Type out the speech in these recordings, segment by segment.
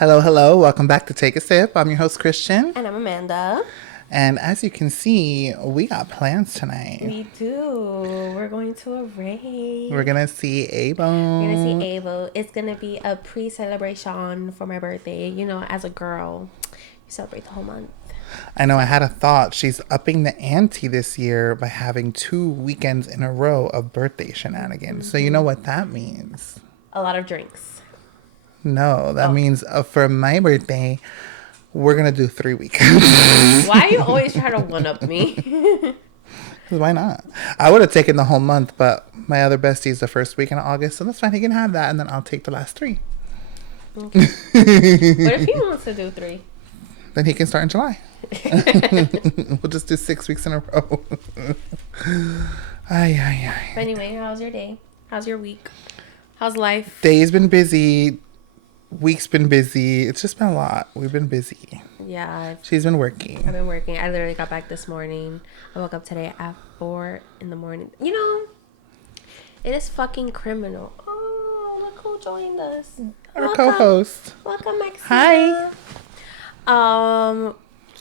Hello, hello. Welcome back to Take a Sip. I'm your host, Christian. And I'm Amanda. And as you can see, we got plans tonight. We do. We're going to a rave. We're going to see Avo. We're going to see Avo. It's going to be a pre-celebration for my birthday. You know, as a girl, you celebrate the whole month. I know I had a thought. She's upping the ante this year by having 2 weekends in a row of birthday shenanigans. Mm-hmm. So you know what that means? A lot of drinks. No, that means for my birthday, we're going to do 3 weekends. Why are you always trying to one-up me? Why not? I would have taken the whole month, but my other bestie is the first week in August, so that's fine. He can have that, and then I'll take the last 3. Okay. What if he wants to do 3? Then he can start in July. We'll just do 6 weeks in a row. Ay. But anyway, how's your day? How's your week? How's life? Day's been busy. Week's been busy. It's just been a lot. We've been busy. Yeah. She's been working. I've been working. I literally got back this morning. I woke up today at 4 in the morning. You know, it is fucking criminal. Oh, look who joined us. Our co-host. Welcome, Maxine. Hi.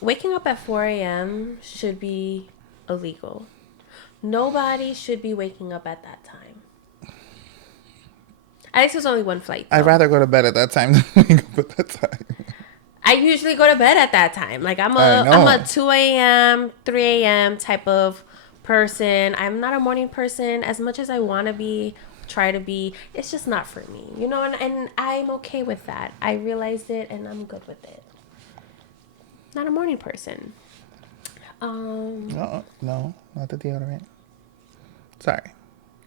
Waking up at 4 a.m. should be illegal. Nobody should be waking up at that time. At least there's only one flight, though. I'd rather go to bed at that time than wake up at that time. I usually go to bed at that time. Like I'm a 2 a.m., 3 a.m. type of person. I'm not a morning person as much as I want to be, try to be. It's just not for me, you know, and I'm okay with that. I realized it and I'm good with it. Not a morning person. No, not the deodorant. Sorry.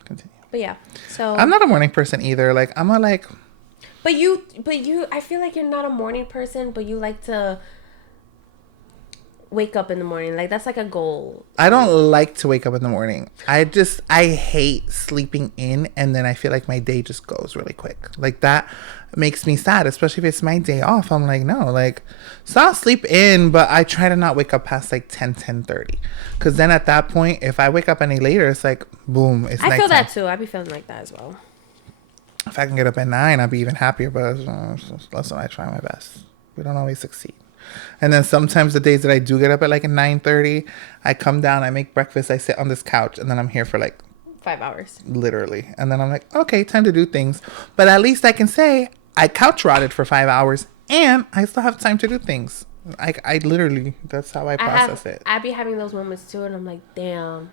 Continue. But yeah, so I'm not a morning person either. Like I'm a like. But you, I feel like you're not a morning person, but you like to wake up in the morning. Like that's like a goal. I don't like to wake up in the morning. I hate sleeping in and then I feel like my day just goes really quick. Like that makes me sad, especially if it's my day off. I'm like, no, like, so I'll sleep in, but I try to not wake up past like 10:30. Because then at that point, if I wake up any later, it's like, boom, it's nighttime. I feel that too. I be feeling like that as well. If I can get up at 9, I'll be even happier, but listen, I try my best. We don't always succeed. And then sometimes the days that I do get up at like 9:30, I come down, I make breakfast, I sit on this couch, and then I'm here for like 5 hours. Literally. And then I'm like, okay, time to do things. But at least I can say I couch rotted for 5 hours and I still have time to do things. I literally, that's how I process it. I be having those moments too, and I'm like, damn,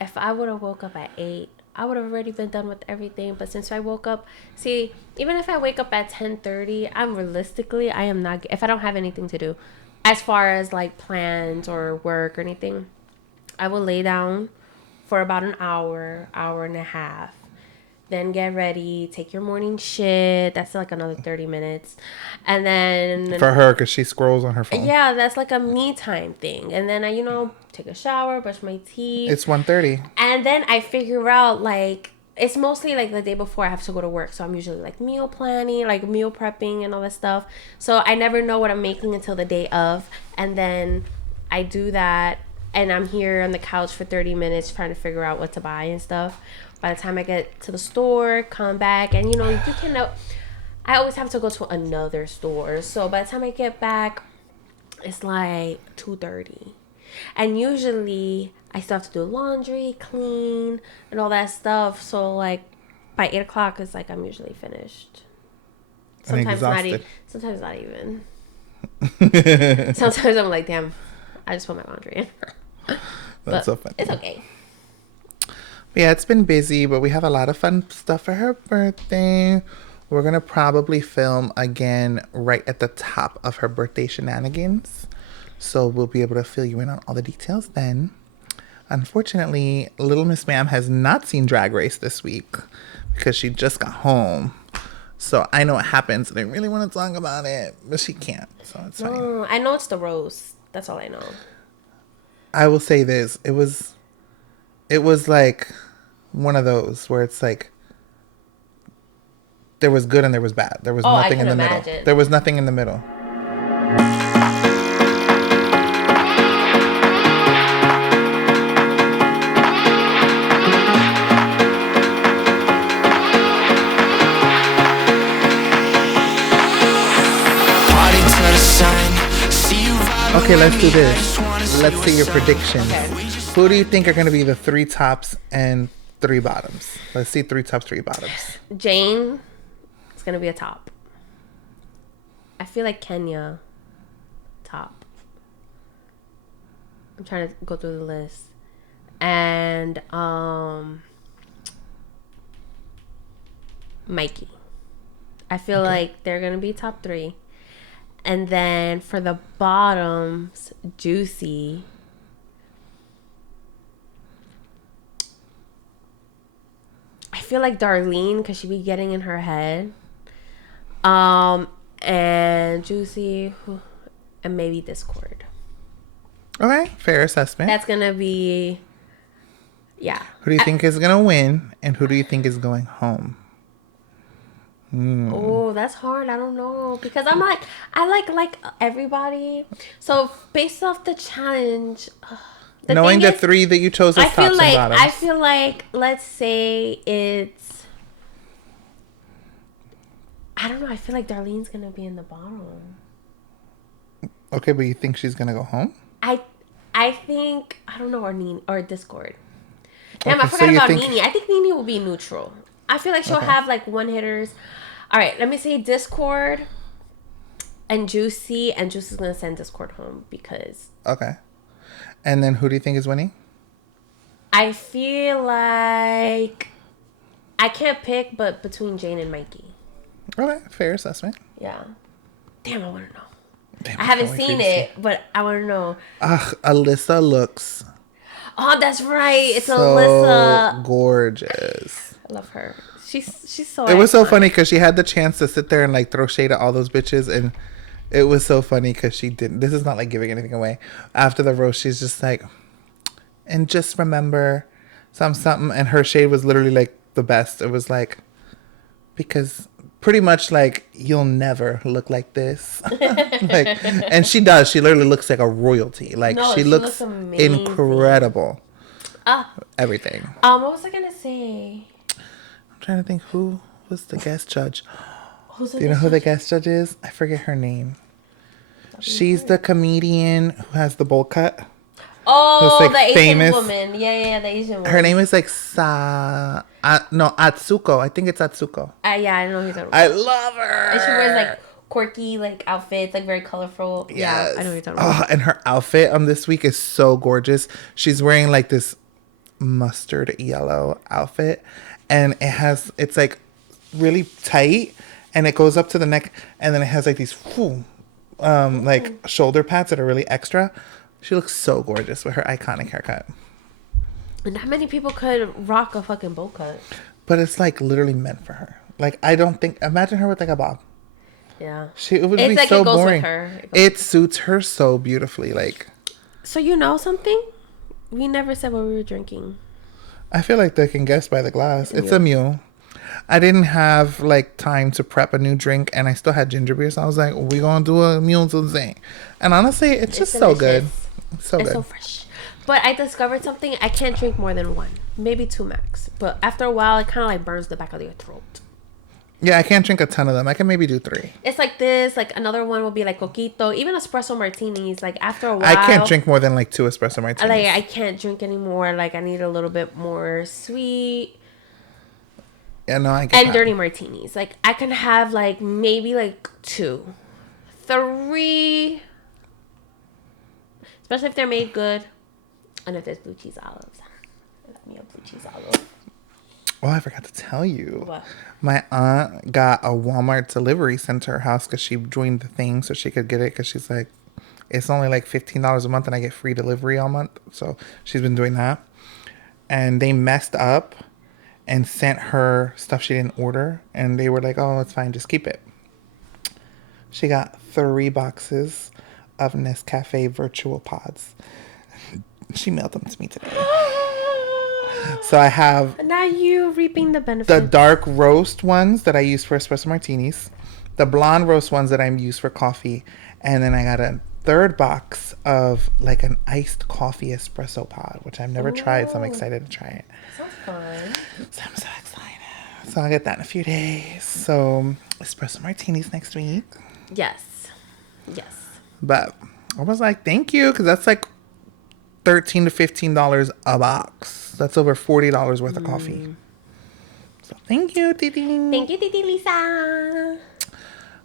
if I would have woke up at 8, I would have already been done with everything. But since I woke up, see, even if I wake up at 10:30, I am not, if I don't have anything to do, as far as like plans or work or anything, I will lay down for about an hour and a half. Then get ready, take your morning shit. That's like another 30 minutes. And then... For her, because she scrolls on her phone. Yeah, that's like a me time thing. And then I, take a shower, brush my teeth. It's 1:30. And then I figure out, like, it's mostly like the day before I have to go to work. So I'm usually like meal planning, like meal prepping and all that stuff. So I never know what I'm making until the day of. And then I do that. And I'm here on the couch for 30 minutes trying to figure out what to buy and stuff. By the time I get to the store, come back, and you can. I always have to go to another store. So by the time I get back, it's like 2:30, and usually I still have to do laundry, clean, and all that stuff. So like by 8 o'clock, it's like I'm usually finished. Sometimes not even. Sometimes not even. Sometimes I'm like, damn, I just put my laundry in. That's so funny. It's okay. Yeah, it's been busy, but we have a lot of fun stuff for her birthday. We're going to probably film again right at the top of her birthday shenanigans. So we'll be able to fill you in on all the details then. Unfortunately, Little Miss Ma'am has not seen Drag Race this week because she just got home. So I know what happens and I really want to talk about it, but she can't. So it's fine. No, I know it's the roast. That's all I know. I will say this. It was like one of those where it's like there was good and there was bad. There was nothing in the middle. There was nothing in the middle. Okay, let's do this. Let's see your predictions. Okay. Who do you think are going to be the 3 tops and 3 bottoms? Let's see 3 tops, 3 bottoms. Jane is gonna be a top. I feel like Kenya top. I'm trying to go through the list. And Mikey. I feel like they're gonna be top 3. And then for the bottoms, Juicy. I feel like Darlene because she be getting in her head. And Juicy and maybe Discord. Okay, fair assessment. That's gonna be, yeah. Who do you think is going to win, and who do you think is going home? Oh, that's hard. I don't know because I like everybody. So based off the challenge, Knowing the is, 3 that you chose as I feel tops like and bottoms. let's say it's. I don't know. I feel like Darlene's gonna be in the bottom. Okay, but you think she's going to go home? I think I don't know or Discord. Damn, Okay, I forgot so about think... Nene. I think Nene will be neutral. I feel like she'll have like one hitters. All right, let me say Discord and Juicy, and Juicy's gonna send Discord home because. Okay, and then who do you think is winning? I feel like I can't pick, but between Jane and Mikey. Okay, fair assessment. Yeah. Damn, I want to know. Damn, I haven't seen it, but I want to know. Ugh, Alyssa looks. Oh, that's right. It's so Alyssa. Gorgeous. I love her. She's so. It was so iconic. funny because she had the chance to sit there and like throw shade at all those bitches, and it was so funny because she didn't. This is not like giving anything away. After the roast, she's just like, and just remember, something, and her shade was literally like the best. It was like, because pretty much like you'll never look like this, like, and she does. She literally looks like a royalty. Like No, she looks amazing. incredible. Everything. What was I gonna say? I'm trying to think who was the guest judge. Who's Do you know who the guest judge is? I forget her name. She's the comedian who has the bowl cut. Oh, like the Asian famous. woman. Yeah, the Asian woman. Her name is like Atsuko. I think it's Atsuko. Yeah, I know who you're talking about. I love her. And she wears like quirky like outfits, like very colorful. Yes. Yeah, I know who you're talking about. Oh, and her outfit this week is so gorgeous. She's wearing like this mustard yellow outfit, and it's like really tight, and it goes up to the neck, and then it has like these like shoulder pads that are really extra. She looks so gorgeous with her iconic haircut. And not many people could rock a fucking bowl cut. But it's like literally meant for her. Like I don't think. Imagine her with like a bob. Yeah. It would it's be like so it goes boring. With her. It suits her so beautifully. Like. So you know something? We never said what we were drinking. I feel like they can guess by the glass. It's a mule. I didn't have like time to prep a new drink, and I still had ginger beer, so I was like, "We gonna do a mule today." And honestly, it's just so good. So it's good. So fresh. But I discovered something. I can't drink more than 1, maybe 2 max. But after a while, it kind of like burns the back of your throat. Yeah, I can't drink a ton of them. I can maybe do 3. It's like this. Like another one will be like coquito, even espresso martinis. Like after a while, I can't drink more than like 2 espresso martinis. Like I can't drink anymore. Like I need a little bit more sweet. Yeah, no, I get and dirty martinis. Like I can have like maybe like 2, 3, especially if they're made good, and if there's blue cheese olives. Let me a blue cheese olive. Oh, I forgot to tell you. What? My aunt got a Walmart delivery sent to her house because she joined the thing so she could get it because she's like, it's only like $15 a month and I get free delivery all month. So she's been doing that. And they messed up and sent her stuff she didn't order. And they were like, oh, it's fine. Just keep it. She got 3 boxes of Nescafe virtual pods. She mailed them to me today. So I have... Now you reaping the benefits. The dark roast ones that I use for espresso martinis. The blonde roast ones that I use for coffee. And then I got a 3rd box of like an iced coffee espresso pod, which I've never tried. So I'm excited to try it. Sounds fun. So I'm so excited. So I'll get that in a few days. So espresso martinis next week. Yes. Yes. But I was like, thank you, because that's like $13 to $15 a box. That's over $40 worth of coffee. So thank you, Titi. Thank you, Titi Lisa.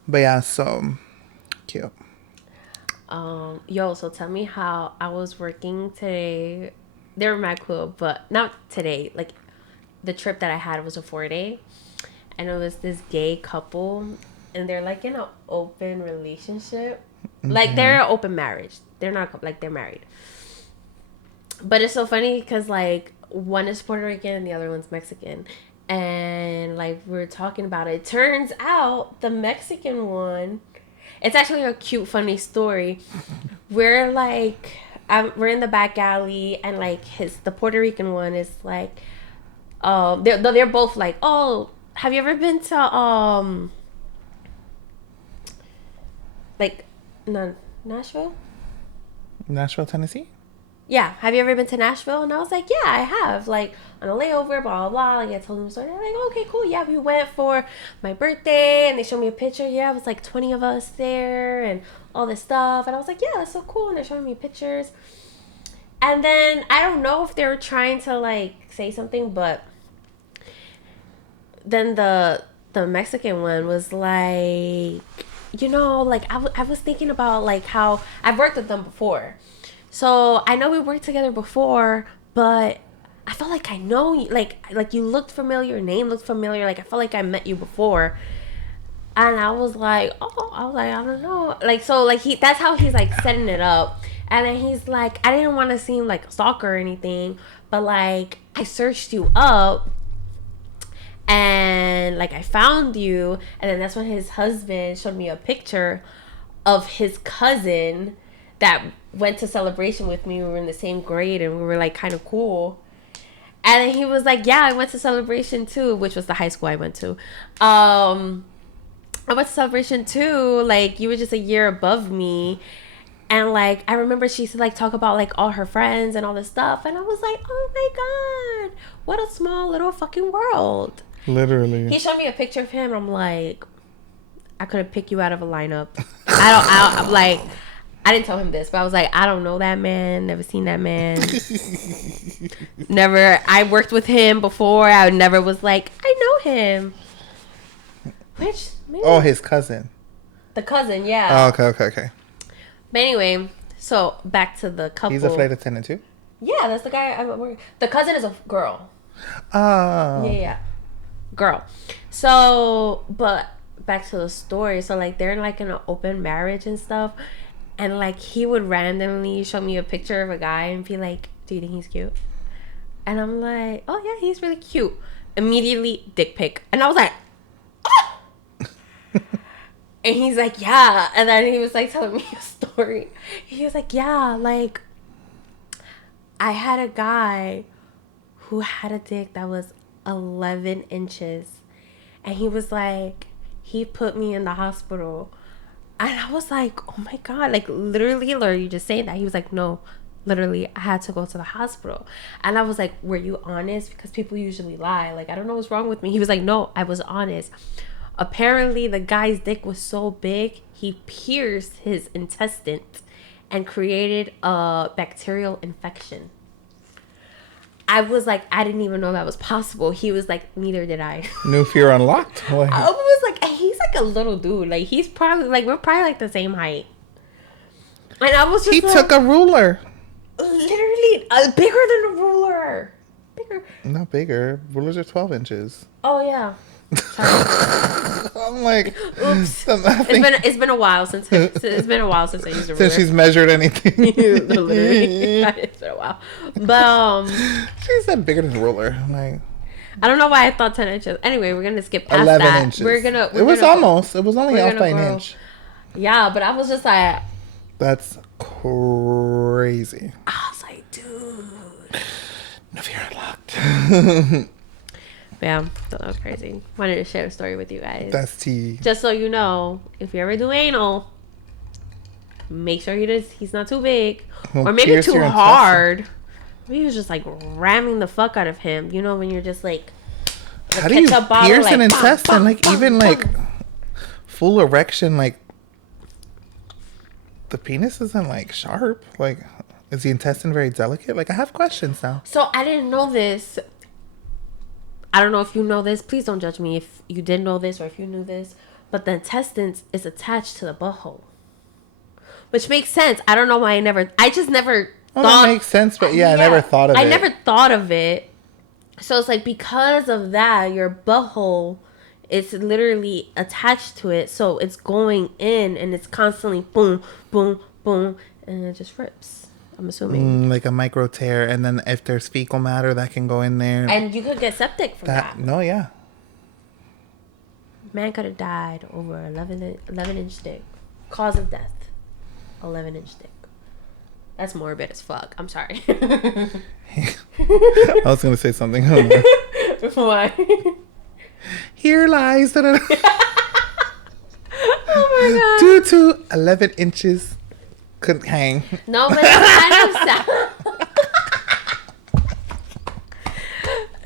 But yeah, so cute. So tell me how I was working today. They were mad cool, but not today. Like, the trip that I had was a 4-day, and it was this gay couple, and they're like in an open relationship. Like, they're an open marriage. They're not, like, they're married. But it's so funny because, like, one is Puerto Rican and the other one's Mexican. And, like, we were talking about it. Turns out the Mexican one, it's actually a cute, funny story. We're, like, we're in the back alley, and, like, the Puerto Rican one is, like, they're both like, oh, have you ever been to, like, no, Nashville? Nashville, Tennessee? Yeah, have you ever been to Nashville? And I was like, yeah, I have. Like, on a layover, blah, blah, blah. Like, I told them the story. They're like, okay, cool. Yeah, we went for my birthday. And they showed me a picture. Yeah, it was like 20 of us there and all this stuff. And I was like, yeah, that's so cool. And they're showing me pictures. And then, I don't know if they were trying to, like, say something. But then the Mexican one was like, you know, like, I was thinking about, like, how I've worked with them before. So I know we worked together before, but I felt like I know you. Like you looked familiar, your name looked familiar. Like, I felt like I met you before. And I was like, I don't know. Like, so, like, that's how he's, like, setting it up. And then he's like, I didn't want to seem like a stalker or anything, but, like, I searched you up and, like, I found you. And then that's when his husband showed me a picture of his cousin that went to Celebration with me. We were in the same grade and we were, like, kind of cool. And then he was like, yeah, I went to Celebration too, which was the high school I went to. I went to Celebration too. Like, you were just a year above me. And, like, I remember she used to, like, talk about, like, all her friends and all this stuff. And I was like, oh my God, what a small little fucking world. Literally. He showed me a picture of him. I'm like, I could have picked you out of a lineup. I'm like, I didn't tell him this, but I was like, I don't know that man. Never seen that man. Never. I worked with him before. I never was like, I know him. Which? Maybe his cousin. The cousin, yeah. Oh, okay. But anyway, so back to the couple. He's a flight attendant too? Yeah, that's the guy. The cousin is a girl. Oh. Yeah. Girl. So, but back to the story. So, like, they're, like, in an open marriage and stuff. And, like, he would randomly show me a picture of a guy and be like, do you think he's cute? And I'm like, oh, yeah, he's really cute. Immediately, dick pic. And I was like, oh! And he's like, yeah. And then he was, like, telling me a story. He was like, yeah, like, I had a guy who had a dick that was 11 inches. And he was like, he put me in the hospital. And I was like, oh my God, like, literally, or you just saying that? He was like, no, literally, I had to go to the hospital. And I was like, were you honest? Because people usually lie. Like, I don't know what's wrong with me. He was like, no, I was honest. Apparently, the guy's dick was so big, he pierced his intestines and created a bacterial infection. I was like, I didn't even know that was possible. He was like, neither did I. New fear unlocked? I was like, he's like a little dude. Like, he's probably, like, we're probably like the same height. And I was just He took a ruler. Literally, bigger than a ruler. Bigger. Not bigger. Rulers are 12 inches. Oh, yeah. I'm like, oops. It's been a while since I used a ruler. Since she's measured anything. Literally, it's been a while. But she said bigger than a ruler. I'm like, I don't know why I thought 10 inches. Anyway, we're gonna skip past 11 that. inches. It was only off by an inch. Yeah, but I was just like, that's crazy. I was like, dude. No fear unlocked. Yeah, that was crazy. Wanted to share a story with you guys. That's tea. Just so you know, if you ever do anal, make sure he's not too big. Or maybe too hard. Maybe he was just like ramming the fuck out of him. You know, when you're just like, how do you pierce an intestine? Like, even like full erection, like, the penis isn't like sharp. Like, is the intestine very delicate? Like, I have questions now. So I didn't know this. I don't know if you know this. Please don't judge me if you did know this or if you knew this. But the intestines is attached to the butthole, which makes sense. I don't know why I just never Well, thought. that makes sense, but yeah, I never thought of it. I never thought of it. So it's like because of that, your butthole is literally attached to it. So it's going in and it's constantly boom, boom, boom, and it just rips. I'm assuming. Like a micro tear, and then if there's fecal matter, that can go in there. And you could get septic from that. No, yeah. Man could have died over 11-inch dick. Cause of death, 11-inch dick. That's morbid as fuck. I'm sorry. I was going to say something. Why? Here lies. Oh my god. Due to 11 inches, couldn't hang. No, but it's kind of sad.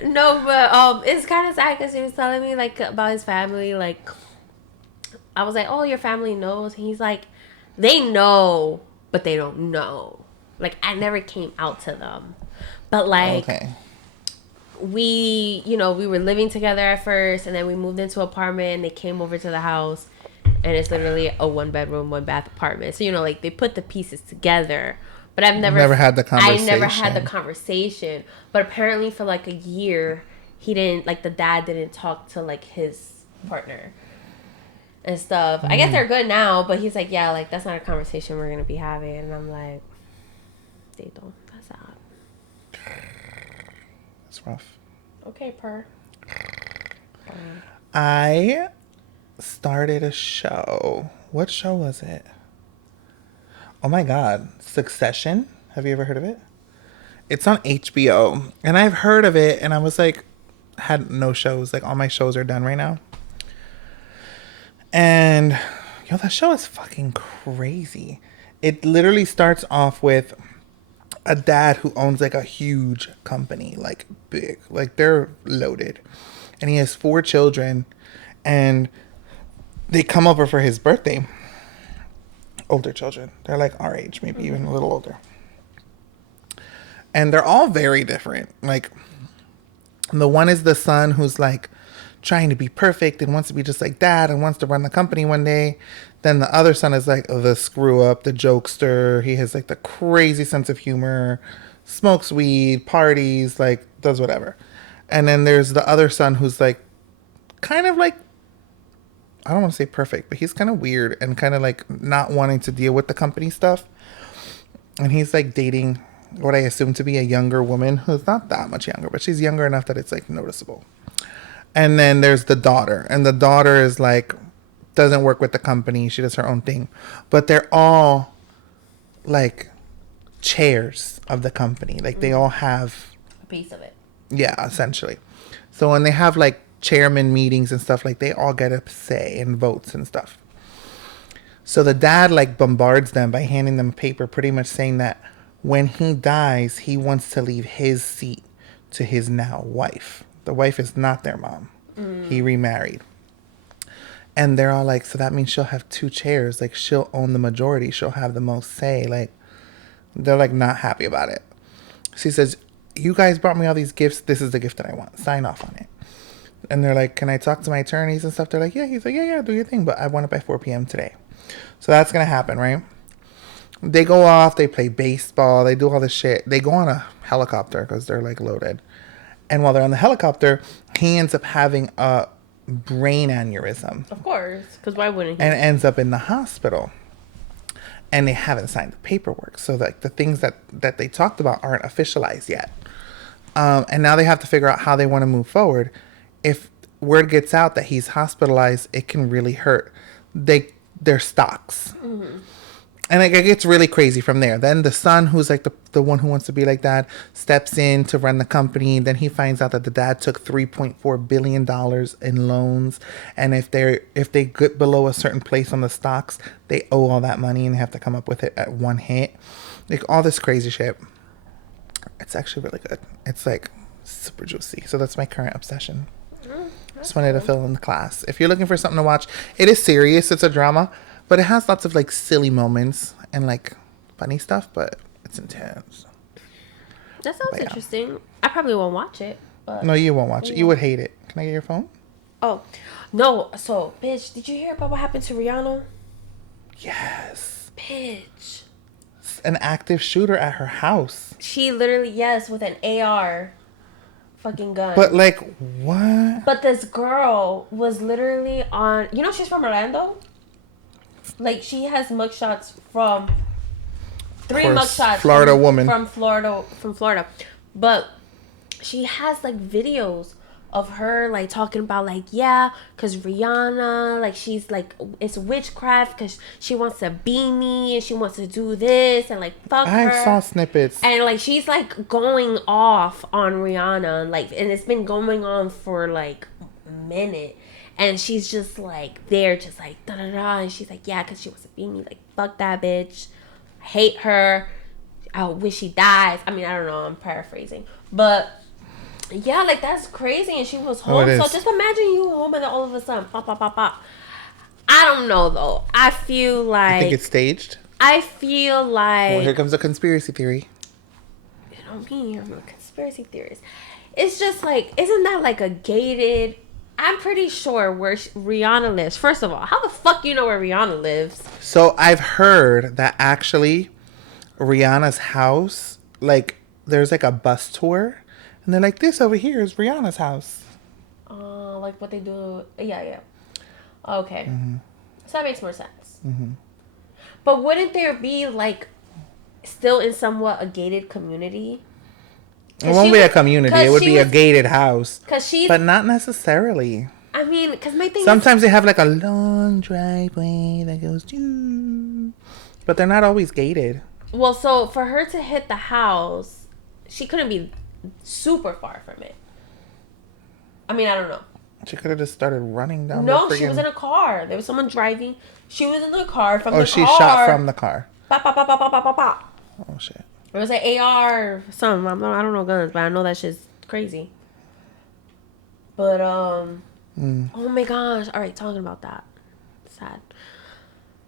No, but it's kind of sad because he was telling me like about his family. Like, I was like, "Oh, your family knows." And he's like, "They know, but they don't know." Like, I never came out to them, but like, we were living together at first, and then we moved into an apartment, and they came over to the house, and it's literally a 1-bedroom, 1-bath apartment. So like they put the pieces together. But I've never had the conversation. I never had the conversation. But apparently for like a year, he didn't, like the dad didn't talk to like his partner and stuff. I guess they're good now, but he's like, yeah, like that's not a conversation we're going to be having. And I'm like, they don't. That's sad. It's rough. Okay, per. I started a show. What show was it? Oh my God. Succession. Have you ever heard of it? It's on HBO. And I've heard of it, and I was like, had no shows. Like, all my shows are done right now. And, that show is fucking crazy. It literally starts off with a dad who owns like a huge company, like big. Like, they're loaded. And he has 4 children. And they come over for his birthday. Older children. They're like our age, maybe even a little older. And they're all very different. Like, the one is the son who's like trying to be perfect and wants to be just like dad and wants to run the company one day. Then the other son is like the screw up, the jokester. He has like the crazy sense of humor, smokes weed, parties, like does whatever. And then there's the other son who's like kind of like, I don't want to say perfect, but he's kind of weird and kind of like not wanting to deal with the company stuff. And he's like dating what I assume to be a younger woman who's not that much younger, but she's younger enough that it's like noticeable. And then there's the daughter, and the daughter is like, doesn't work with the company. She does her own thing, but they're all like chairs of the company. Like they all have a piece of it. Yeah, essentially. So when they have like chairman meetings and stuff, like they all get a say in votes and stuff. So the dad like bombards them by handing them a paper pretty much saying that when he dies, he wants to leave his seat to his now wife. The wife is not their mom. He remarried. And they're all like, so that means she'll have 2 chairs. Like she'll own the majority. She'll have the most say. Like they're like not happy about it. She says, you guys brought me all these gifts. This is the gift that I want. Sign off on it. And they're like, can I talk to my attorneys and stuff? They're like, yeah. He's like, yeah, do your thing. But I want it by 4 p.m. today. So that's going to happen, right? They go off. They play baseball. They do all this shit. They go on a helicopter because they're like loaded. And while they're on the helicopter, he ends up having a brain aneurysm. Of course. Because why wouldn't he? And ends up in the hospital. And they haven't signed the paperwork. So like the things that they talked about aren't officialized yet. And now they have to figure out how they want to move forward. If word gets out that he's hospitalized, it can really hurt their stocks. Mm-hmm. And it gets really crazy from there. Then the son, who's like the one who wants to be like dad, steps in to run the company. Then he finds out that the dad took $3.4 billion in loans. And if they get below a certain place on the stocks, they owe all that money and they have to come up with it at one hit. Like all this crazy shit. It's actually really good. It's like super juicy. So that's my current obsession. Just wanted to fill in the class. If you're looking for something to watch, it is serious. It's a drama, but it has lots of like silly moments. and like funny stuff, but it's intense. That sounds But yeah. interesting. I probably won't watch it. But No, you won't watch it. You would hate it. Can I get your phone? oh, no. So, bitch, did you hear about what happened to Rihanna? Yes. Bitch. An active shooter at her house. She literally, yes, with an AR fucking gun. But like, what? But this girl was literally on, you know, she's from Orlando. Like, she has mugshots from three mugshots. Florida woman. From Florida. But she has like videos of her like talking about like, yeah, because Rihanna, like, she's like, it's witchcraft because she wants to be me and she wants to do this and like fuck her. I saw snippets. And like she's like going off on Rihanna, like, and it's been going on for like a minute. And she's just like there, just like da da da, and she's like, yeah, because she wants to be me. Like, fuck that bitch. I hate her. I wish she dies. I mean, I don't know. I'm paraphrasing, but yeah, like, that's crazy. And she was home. So just imagine you home and then all of a sudden, pop, pop, pop, pop. I don't know though. I feel like, you think it's staged? I feel like, Well, here comes a conspiracy theory. You know me, I'm a conspiracy theorist. It's just like, isn't that like a gated? I'm pretty sure where Rihanna lives. First of all, how the fuck you know where Rihanna lives? So I've heard that actually Rihanna's house, like, there's like a bus tour, and they're like, this over here is Rihanna's house. Like what they do. Yeah. Okay. Mm-hmm. So that makes more sense. Mm-hmm. But wouldn't there be like still in somewhat a gated community? It won't be a community. It would be a gated house. But not necessarily. I mean, because my thing sometimes they have like a long driveway that goes to, but they're not always gated. Well, so for her to hit the house, she couldn't be super far from it. I mean, I don't know. She could have just started running down. No, she was in a car. There was someone driving. She was in the car from the car. Oh, she shot from the car. Pop, pop, pop, pop, pop, pop, pop. Oh shit. It was an AR or something. I don't know guns, but I know that shit's crazy. But oh my gosh! All right, talking about that, sad.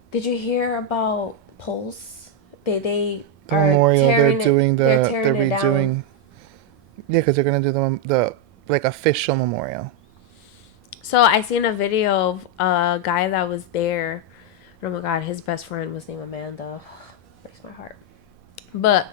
Did you hear about Pulse? They the memorial. They're redoing. Yeah, because they're gonna do the like official memorial. So I seen a video of a guy that was there. Oh my god, his best friend was named Amanda. Breaks my heart. But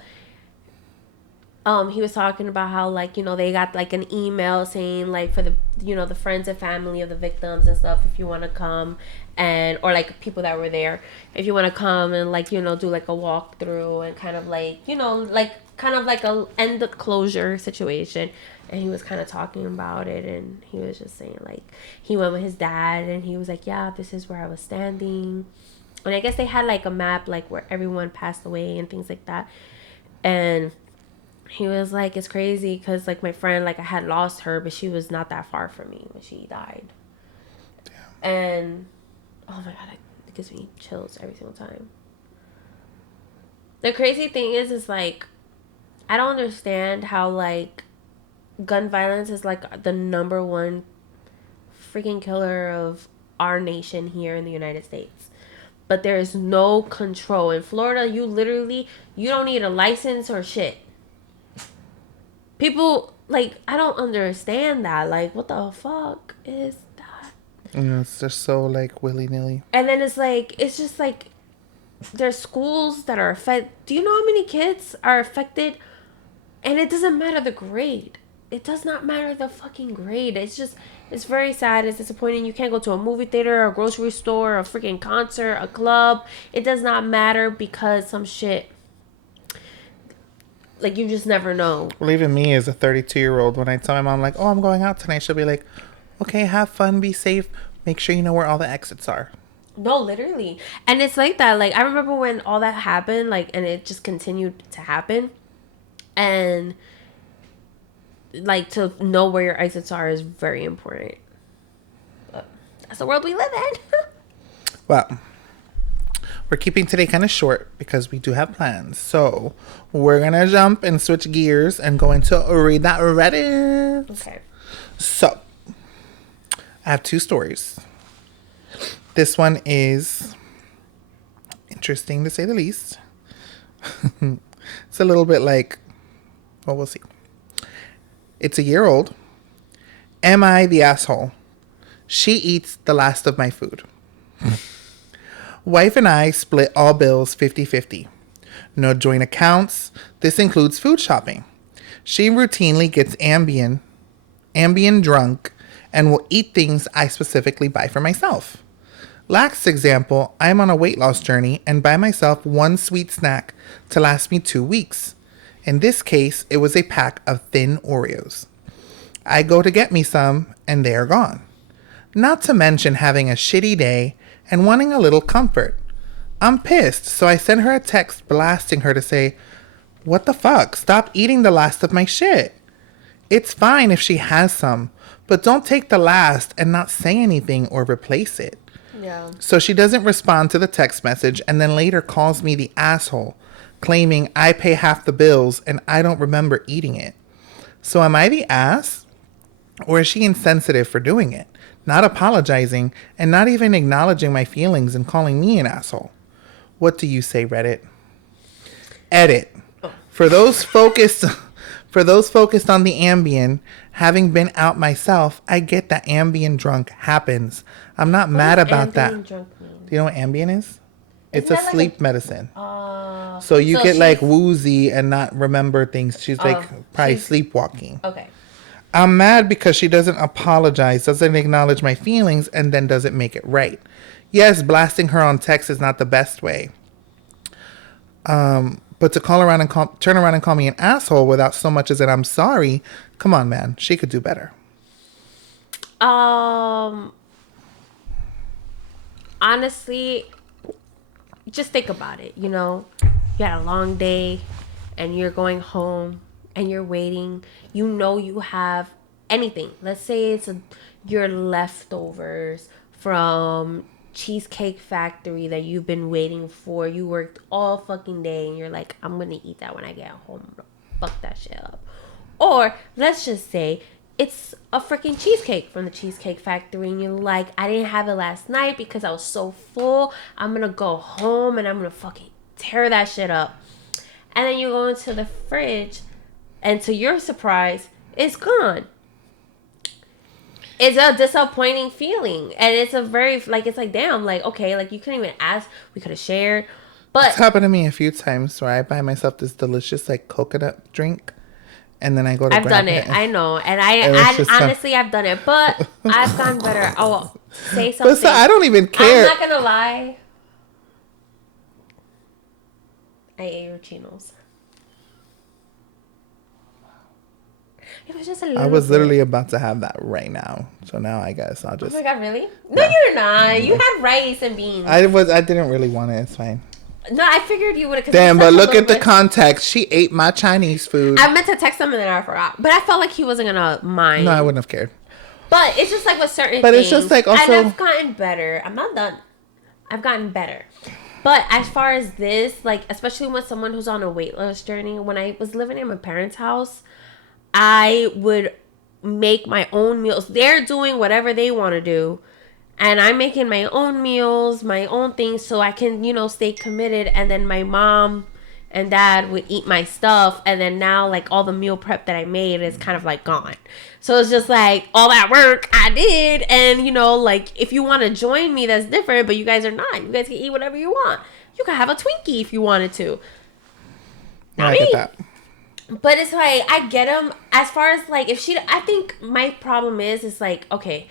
he was talking about how, like, you know, they got like an email saying like for the, you know, the friends and family of the victims and stuff, if you want to come, and or like people that were there, if you want to come and like, you know, do like a walkthrough and kind of like, you know, like kind of like a end of closure situation. And he was kind of talking about it, and he was just saying like he went with his dad and he was like, yeah, this is where I was standing. And I guess they had like a map like where everyone passed away and things like that. And he was like, it's crazy because like my friend, like I had lost her, but she was not that far from me when she died. Damn. And oh my god, it gives me chills every single time. The crazy thing is like, I don't understand how like gun violence is like the number one freaking killer of our nation here in the United States. But there is no control. In Florida, you don't need a license or shit. People, like, I don't understand that. Like, what the fuck is that? It's just so, like, willy-nilly. And then it's just like, there's schools that are affected. Do you know how many kids are affected? And it doesn't matter the grade. It does not matter the fucking grade. It's just, it's very sad. It's disappointing. You can't go to a movie theater, a grocery store, a freaking concert, a club. It does not matter because some shit, like, you just never know. Well, even me as a 32-year-old, when I tell my mom, like, oh, I'm going out tonight, she'll be like, okay, have fun, be safe. Make sure you know where all the exits are. No, literally. And it's like that. Like, I remember when all that happened, like, and it just continued to happen. And like, to know where your exits are is very important. But that's the world we live in. Well, we're keeping today kind of short because we do have plans. So we're going to jump and switch gears and go into read that Reddit. Okay. So I have two stories. This one is interesting to say the least. It's a little bit like, well, we'll see. It's a year old. Am I the asshole? She eats the last of my food. Wife and I split all bills 50-50. No joint accounts. This includes food shopping. She routinely gets Ambien drunk and will eat things I specifically buy for myself. Last example, I'm on a weight loss journey and buy myself one sweet snack to last me 2 weeks. In this case, it was a pack of thin Oreos. I go to get me some and they are gone. Not to mention having a shitty day and wanting a little comfort. I'm pissed, so I send her a text blasting her to say, "What the fuck? Stop eating the last of my shit." It's fine if she has some, but don't take the last and not say anything or replace it. Yeah. So she doesn't respond to the text message and then later calls me the asshole, claiming I pay half the bills and I don't remember eating it. So am I the ass? Or is she insensitive for doing it, not apologizing, and not even acknowledging my feelings and calling me an asshole? What do you say, Reddit? Edit. For those focused on the Ambien, having been out myself, I get that Ambien drunk happens. I'm not mad about that. Drunk mean? Do you know what Ambien is? It's Isn't a that like sleep medicine. So So you get like she's- woozy and not remember things. She's like probably she's- sleepwalking. Okay. I'm mad because she doesn't apologize, doesn't acknowledge my feelings, and then doesn't make it right. Yes, blasting her on text is not the best way. But to turn around and call me an asshole without so much as an I'm sorry, come on, man. She could do better. Honestly, just think about it. You know, you had a long day and you're going home and you're waiting. You know, you have anything. Let's say it's your leftovers from Cheesecake Factory that you've been waiting for. You worked all fucking day and you're like, I'm gonna eat that when I get home. I'm gonna fuck that shit up. Or let's just say it's a freaking cheesecake from the Cheesecake Factory and you're like, I didn't have it last night because I was so full. I'm gonna go home and I'm gonna fucking tear that shit up. And then you go into the fridge and to your surprise, it's gone. It's a disappointing feeling. And it's a very, like, it's like, damn, like, okay, like, you couldn't even ask. We could have shared. But It's happened to me a few times where I buy myself this delicious, like, coconut drink. And then I go to I've grab done it. I know. And honestly, I've done it. But I've gotten better. Oh, say something. But so I don't even care. I'm not going to lie. I ate your chinos. It was just a little I was bit. literally about to have that right now. So now I guess I'll Oh just... my God, really? No, you're not. You had rice and beans. I didn't really want it. It's fine. No, I figured you would have. Damn, but look at the context. She ate my Chinese food. I meant to text him and then I forgot. But I felt like he wasn't gonna mind. No, I wouldn't have cared. But it's just like with certain But things. it's just like also... And I've gotten better. I'm not done. I've gotten better. But as far as this, like, especially with someone who's on a weight loss journey, when I was living in my parents' house, I would make my own meals. They're doing whatever they want to do. And I'm making my own meals, my own things, so I can, you know, stay committed. And then my mom and dad would eat my stuff. And then now, like, all the meal prep that I made is kind of, like, gone. So it's just, like, all that work I did. And, you know, like, if you want to join me, that's different. But you guys are not. You guys can eat whatever you want. You can have a Twinkie if you wanted to. I get that. But it's like, I get them. As far as, like, if she... I think my problem is like, okay,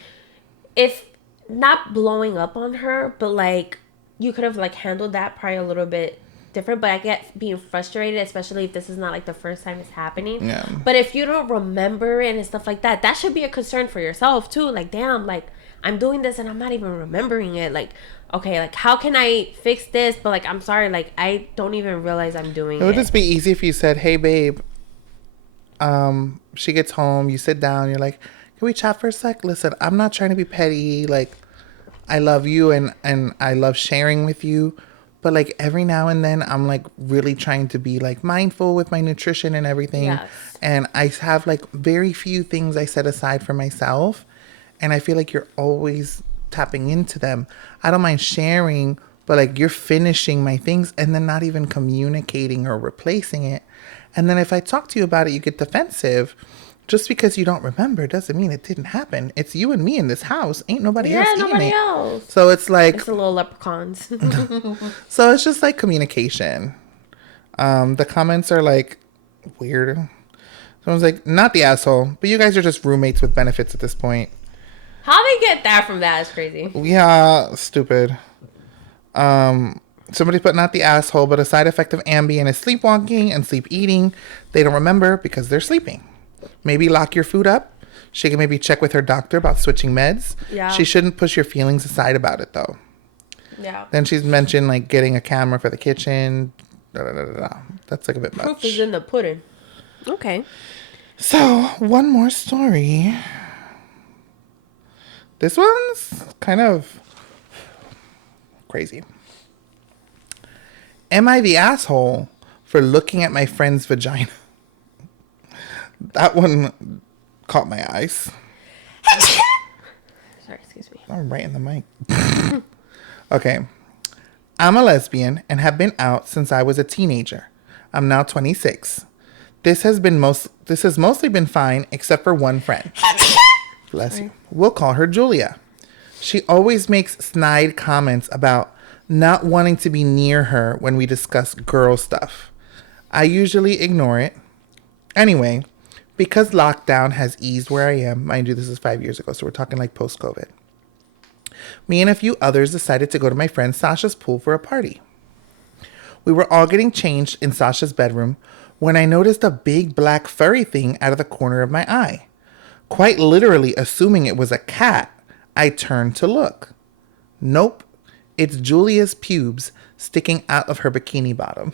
if... Not blowing up on her, but like you could have like handled that probably a little bit different. But I get being frustrated, especially if this is not like the first time it's happening. Yeah. But if you don't remember it and stuff like that, that should be a concern for yourself too. Like, damn, like I'm doing this and I'm not even remembering it. Like, okay, like how can I fix this? But like, I'm sorry, like I don't even realize I'm doing it. It would just be easy if you said, "Hey, babe." She gets home. You sit down. You're like, can we chat for a sec? Listen, I'm not trying to be petty. Like, I love you and I love sharing with you. But, like, every now and then I'm, like, really trying to be, like, mindful with my nutrition and everything. Yes. And I have, like, very few things I set aside for myself. And I feel like you're always tapping into them. I don't mind sharing but like you're finishing my things and then not even communicating or replacing it. And then if I talk to you about it, you get defensive. Just because you don't remember doesn't mean it didn't happen. It's you and me in this house. Ain't nobody else eating nobody it. else. So it's like... It's the little leprechauns. So it's just like communication. The comments are like weird. Someone's like, not the asshole, but you guys are just roommates with benefits at this point. How they get that from that is crazy. Yeah, stupid. Somebody put not the asshole, but a side effect of Ambien is sleepwalking and sleep eating. They don't remember because they're sleeping. Maybe lock your food up. She can maybe check with her doctor about switching meds. Yeah. She shouldn't push your feelings aside about it, though. Yeah. Then she's mentioned, like, getting a camera for the kitchen. That's, like, a bit much. Proof is in the pudding. Okay. So, one more story. This one's kind of crazy. Am I the asshole for looking at my friend's vagina? That one caught my eyes. Sorry, excuse me. I'm right in the mic. Okay. I'm a lesbian and have been out since I was a teenager. I'm now 26. This has mostly been fine except for one friend. Bless you. We'll call her Julia. She always makes snide comments about not wanting to be near her when we discuss girl stuff. I usually ignore it. Anyway, because lockdown has eased where I am, mind you, this is 5 years ago, so we're talking like post-COVID. Me and a few others decided to go to my friend Sasha's pool for a party. We were all getting changed in Sasha's bedroom when I noticed a big black furry thing out of the corner of my eye. Quite literally assuming it was a cat, I turned to look. Nope, it's Julia's pubes sticking out of her bikini bottom.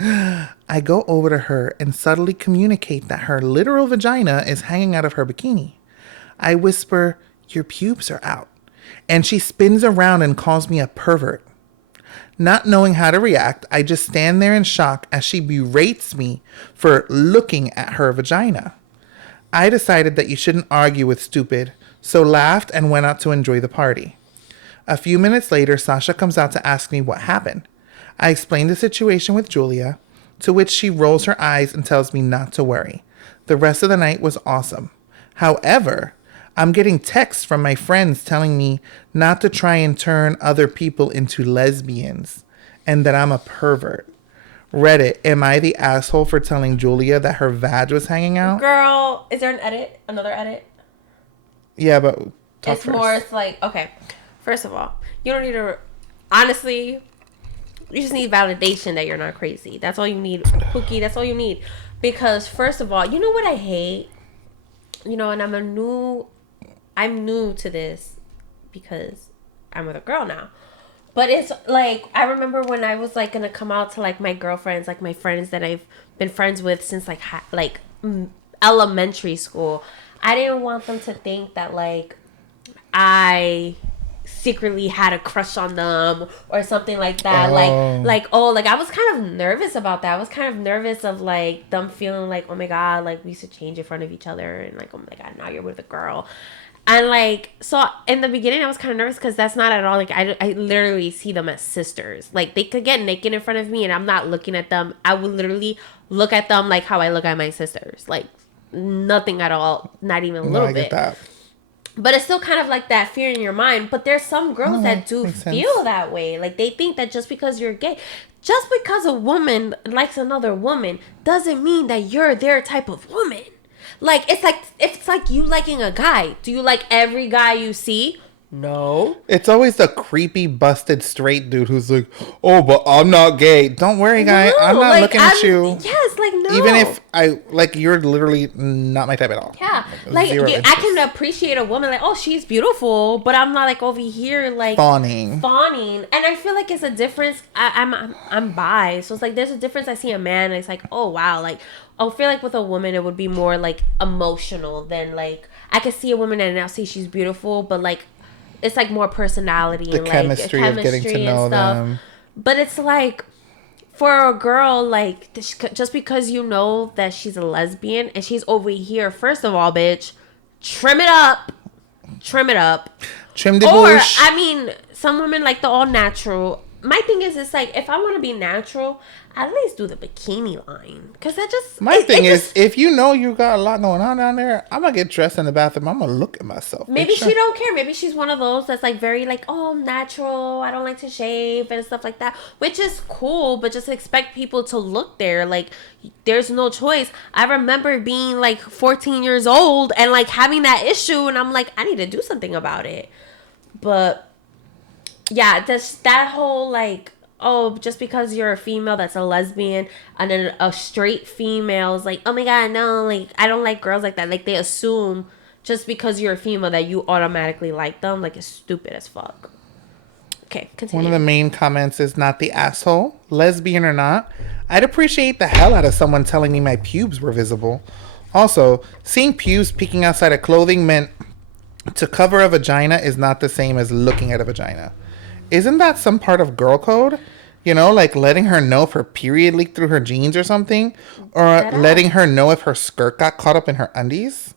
I go over to her and subtly communicate that her literal vagina is hanging out of her bikini. I whisper, "Your pubes are out." And she spins around and calls me a pervert. Not knowing how to react, I just stand there in shock as she berates me for looking at her vagina. I decided that you shouldn't argue with stupid, so laughed and went out to enjoy the party. A few minutes later, Sasha comes out to ask me what happened. I explain the situation with Julia, to which she rolls her eyes and tells me not to worry. The rest of the night was awesome. However, I'm getting texts from my friends telling me not to try and turn other people into lesbians and that I'm a pervert. Reddit, am I the asshole for telling Julia that her vag was hanging out? Girl, is there an edit? Another edit? Yeah, but talk it's first. more, it's like, okay. First of all, you don't need to, honestly, you just need validation that you're not crazy. That's all you need. Pookie, that's all you need. Because first of all, you know what I hate? You know, and I'm new to this because I'm with a girl now. But it's like, I remember when I was like going to come out to like my girlfriends, like my friends that I've been friends with since like elementary school. I didn't want them to think that like I secretly had a crush on them or something like that. Oh. Like I was kind of nervous about that. I was kind of nervous of like them feeling like, oh my God, like we used to change in front of each other and like, oh my God, now you're with a girl. And like, so in the beginning I was kind of nervous because that's not at all, like I literally see them as sisters. Like they could get naked in front of me and I'm not looking at them. I would literally look at them like how I look at my sisters. Like nothing at all, not even a little I get bit. that. But it's still kind of like that fear in your mind. But there's some girls that do feel that way. Like they think that just because you're gay, just because a woman likes another woman doesn't mean that you're their type of woman. Like it's like you liking a guy. Do you like every guy you see? No. It's always the creepy, busted, straight dude who's like, oh, but I'm not gay. Don't worry, guy. No, I'm not like, looking at you. Yes, like, no. Even if you're literally not my type at all. Yeah. Like, I can appreciate a woman, like, oh, she's beautiful, but I'm not, like, over here, like... Fawning. And I feel like it's a difference. I'm bi, so it's like, there's a difference. I see a man, and it's like, oh, wow. Like, I feel like with a woman, it would be more, like, emotional than, like... I could see a woman and I'll say she's beautiful, but, like... It's like more personality and like chemistry of getting to know them. But it's like for a girl, like just because you know that she's a lesbian and she's over here, first of all, bitch, trim it up. Trim the bush. I mean, some women like the all natural. My thing is, it's like if I want to be natural, at least do the bikini line, because that just My thing is, if you know you got a lot going on down there, I'm gonna get dressed in the bathroom. I'm gonna look at myself. maybe she don't care. Maybe she's one of those that's like very like, oh, I'm natural. I don't like to shave and stuff like that, which is cool. But just expect people to look there. Like, there's no choice. I remember being like 14 years old and like having that issue, and I'm like, I need to do something about it. But yeah, that whole like, oh, just because you're a female that's a lesbian, and then a straight female is like, oh my god, no, like I don't like girls like that. Like they assume just because you're a female that you automatically like them. Like it's stupid as fuck. Okay, continue. One of the main comments is not the asshole, lesbian or not. I'd appreciate the hell out of someone telling me my pubes were visible. Also, seeing pubes peeking outside of clothing meant to cover a vagina is not the same as looking at a vagina. Isn't that some part of girl code? You know, like letting her know if her period leaked through her jeans or something? Or letting her know if her skirt got caught up in her undies?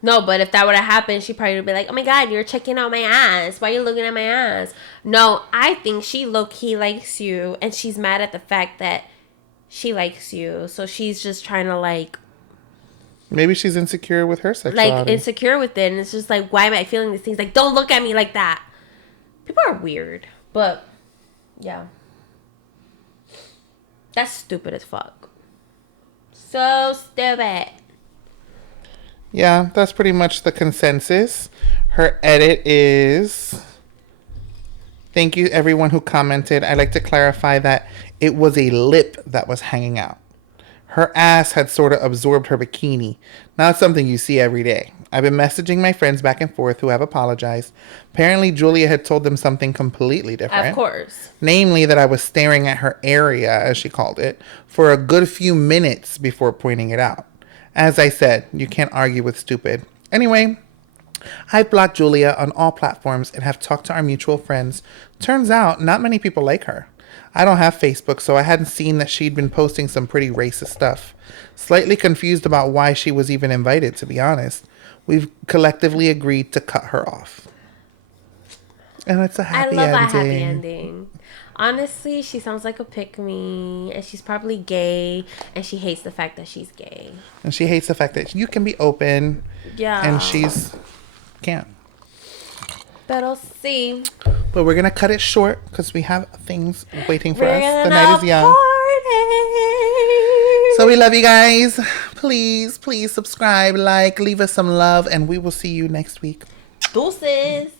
No, but if that would have happened, she probably would be like, oh my god, you're checking out my ass. Why are you looking at my ass? No, I think she low-key likes you, and she's mad at the fact that she likes you. So she's just trying to like... Maybe she's insecure with her sexuality. Like, insecure with it, and it's just like, why am I feeling these things? Like, don't look at me like that. People are weird, but yeah, that's stupid as fuck. So stupid. Yeah, that's pretty much the consensus. Her edit is, thank you everyone who commented. I'd like to clarify that it was a lip that was hanging out. Her ass had sort of absorbed her bikini. Not something you see every day. I've been messaging my friends back and forth who have apologized. Apparently, Julia had told them something completely different. Of course. Namely, that I was staring at her area, as she called it, for a good few minutes before pointing it out. As I said, you can't argue with stupid. Anyway, I've blocked Julia on all platforms and have talked to our mutual friends. Turns out, not many people like her. I don't have Facebook, so I hadn't seen that she'd been posting some pretty racist stuff. Slightly confused about why she was even invited, to be honest. We've collectively agreed to cut her off. And it's a happy ending. I love a happy ending. Honestly, she sounds like a pick-me, and she's probably gay, and she hates the fact that she's gay. And she hates the fact that you can be open. Yeah. And she's can't. But I'll see. But we're going to cut it short because we have things waiting for us. The night is young. Party. So we love you guys. Please, please subscribe, like, leave us some love, and we will see you next week. Deuces.